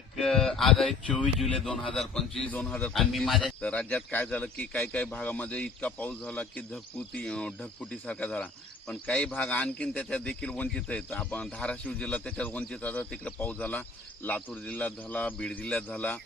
आज आहे चोवीस जुलै दोन हजार पंचवीस. दोन हजार आणि माझ्या तर राज्यात काय झालं की काही काही भागामध्ये इतका पाऊस झाला की अं, ढगफुटीसारखा झाला. पण काही भाग आणखीन त्याच्यात देखील वंचित आहेत. आपण धाराशिव जिल्हा त्याच्यात वंचित आता तिकडे पाऊस झाला. लातूर जिल्ह्यात झाला बीड जिल्ह्यात झाला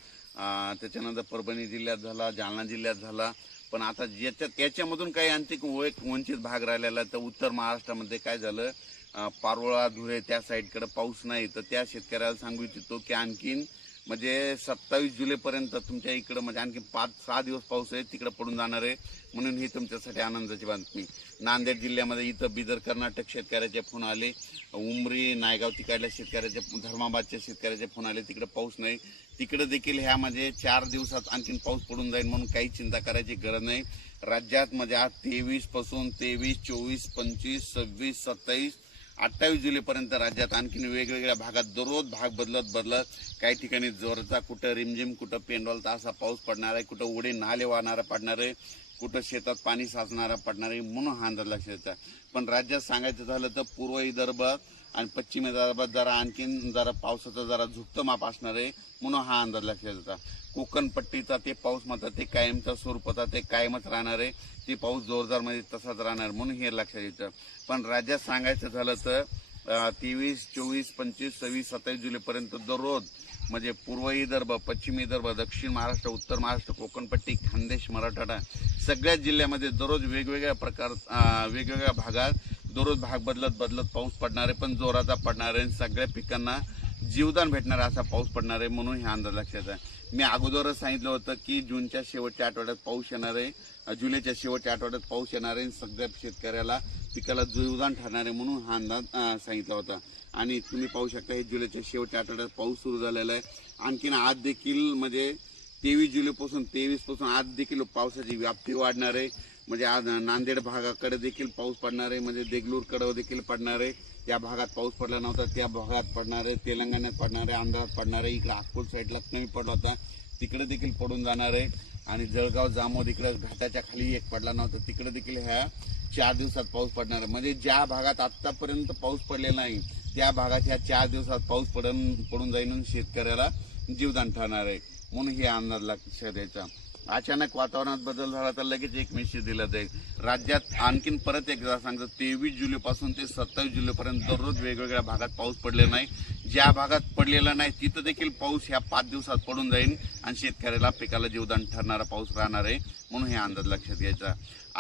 त्याच्यानंतर परभणी जिल्ह्यात झाला जालना जिल्ह्यात झाला. पण आता ज्याच्यात याच्यामधून काही आणखी वंचित भाग राहिलेला तर उत्तर महाराष्ट्रामध्ये काय झालं? पारोळा धुळे त्या साईडकडे पाऊस नाही तर त्या शेतकऱ्याला सांगू इच्छितो की आणखीन म्हणजे सत्तावीस जुलैपर्यंत तुमच्या इकडं म्हणजे आणखी पाच सहा दिवस पाऊस आहे तिकडे पडून जाणार आहे. म्हणून ही तुमच्यासाठी आनंदाची बातमी. नांदेड जिल्ह्यामध्ये इथं बिदर कर्नाटक शेतकऱ्याचे फोन आले. उमरी नायगाव तिकडल्या शेतकऱ्याचे धर्माबादच्या शेतकऱ्याचे फोन आले. तिकडे पाऊस नाही. तिकडे देखील ह्या म्हणजे चार दिवसात आणखीन पाऊस पडून जाईल म्हणून काही चिंता करायची गरज नाही. राज्यात म्हणजे आज तेवीसपासून तेवीस चोवीस पंचवीस सव्वीस सत्तावीस अठ्ठावीस जुलैपर्यंत राज्यात आणखीन वेगवेगळ्या भागात दररोज भाग बदलत बदलत काही ठिकाणी जोरचा कुठं रिमझिम कुठं पेंडॉलचा असा पाऊस पडणार आहे कुठं उडे नाले वाहणारा पडणार आहे कुठं शेतात पाणी साचणारा पडणार आहे म्हणून हा अंदाज लक्षात येतात पण राज्यात सांगायचं झालं तर पूर्व विदर्भात आणि पश्चिम विदर्भात जरा आणखीन जरा पावसाचं जरा झुकतं माप असणार आहे म्हणून हा अंदाज लक्षात येतात कोकण पट्टीचा ते पाऊस मात्र ते कायमचा स्वरूपाचा ते कायमच राहणार आहे. ते पाऊस जोरदारमध्ये तसाच राहणार म्हणून हे लक्षात येतं. पण राज्यात सांगायचं झालं तर तेवीस चोवीस पंचवीस सव्वीस सत्तावीस जुलैपर्यंत दररोज म्हणजे पूर्व विदर्भ पश्चिम विदर्भ दक्षिण महाराष्ट्र उत्तर महाराष्ट्र कोकणपट्टी खानदेश मराठवाडा सगळ्याच जिल्ह्यामध्ये दररोज वेगवेगळ्या प्रकार वेगवेगळ्या भागात दररोज भाग बदलत बदलत पाऊस पडणार आहे पण जोराचा पडणार आहे सगळ्या पिकांना जीवदान भेटणार असा पाऊस पडणार आहे म्हणून हे अंदाज लक्षात आहे. मी अगोदरच सांगितलं होतं की जूनच्या शेवटच्या आठवड्यात पाऊस येणार आहे जुलैच्या शेवटच्या आठवड्यात पाऊस येणार आहे. सगळ्या शेतकऱ्याला पिकाला जीवदान ठरणार आहे म्हणून हा अंदाज सांगितला होता. आणि तुम्ही पाहू शकता हे जुलैच्या शेवटच्या आठवड्यात पाऊस सुरू झालेला आहे. आणखीन आज देखील म्हणजे तेवीस जुलैपासून तेवीसपासून आज देखील पावसाची व्याप्ती वाढणार आहे. म्हणजे आज नांदेड भागाकडे देखील पाऊस पडणार आहे. म्हणजे देगलूरकडे देखील पडणार आहे. या भागात पाऊस पडला नव्हता त्या भागात पडणार आहे. तेलंगणात पडणार आहे आंध्रात पडणार आहे. इकडे अकोल साईडला कमी पडला होता. तिकडे देखील पडून जाणार आहे. आणि जळगाव जामोद इकडे घाटाच्या खाली एक पडला नव्हता. तिकडे देखील ह्या चार दिवसात पाऊस पडणार आहे. म्हणजे ज्या भागात आतापर्यंत पाऊस पडलेला नाही त्या भागात ह्या चार दिवसात पाऊस पडून पडून जाईल शेतकऱ्याला जीवदान ठरणार आहे. म्हणून हे अंदाज लक्षात द्यायचा अचानक वातावरणात बदल झाला तर लगेच एक मेसेज दिला जाईल. राज्यात आणखीन परत एकदा सांगतो तेवीस जुलैपासून ते सत्तावीस जुलैपर्यंत दररोज वेगवेगळ्या भागात पाऊस पडलेला नाही. ज्या भागात पडलेला नाही तिथं देखील पाऊस ह्या पाच दिवसात पडून जाईल आणि शेतकऱ्याला पिकाला जीवदान ठरणारा पाऊस राहणार आहे. म्हणून हे अंदाज लक्षात घ्यायचा.